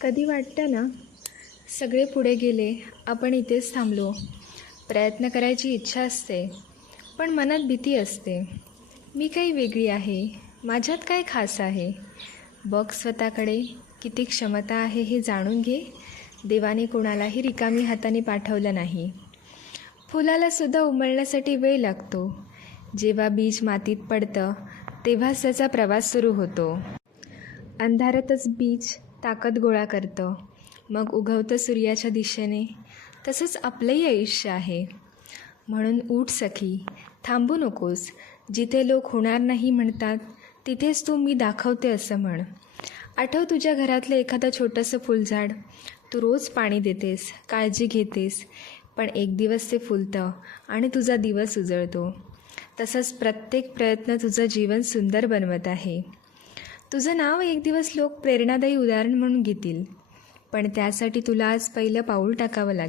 कधी वाटतं ना, सगळे पुढे गेले, आपण इथेच थांबलो. प्रयत्न करायची इच्छा असते, पण मनात भीती असते. मी काही वेगळी आहे, माझ्यात काय खास आहे? बघ स्वतःकडे, किती क्षमता आहे हे जाणून घे. देवाने कोणालाही रिकामी हाताने पाठवलं नाही. फुलालासुद्धा उमलण्यासाठी वेळ लागतो. जेव्हा बीज मातीत पडतं, तेव्हाच त्याचा प्रवास सुरू होतो. अंधारातच बीज ताकद गोळा करतं, मग उगवतं सूर्याच्या दिशेने. तसंच आपलंही आयुष्य आहे. म्हणून उठ सखी, थांबू नकोस. जिथे लोक होणार नाही म्हणतात, तिथेच तू मी दाखवते असं म्हण. आठव तुझ्या घरातलं एखादं छोटंसं फुलझाड. तू रोज पाणी देतेस, काळजी घेतेस, पण एक दिवस ते फुलतं आणि तुझा दिवस उजळतो. तसंच प्रत्येक प्रयत्न तुझं जीवन सुंदर बनवत आहे. तुझं नाव एक दिवस लोक प्रेरणादायी उदाहरण म्हणून घेतील, पण त्यासाठी तुला आज पहिलं पाऊल टाकावं लागेल.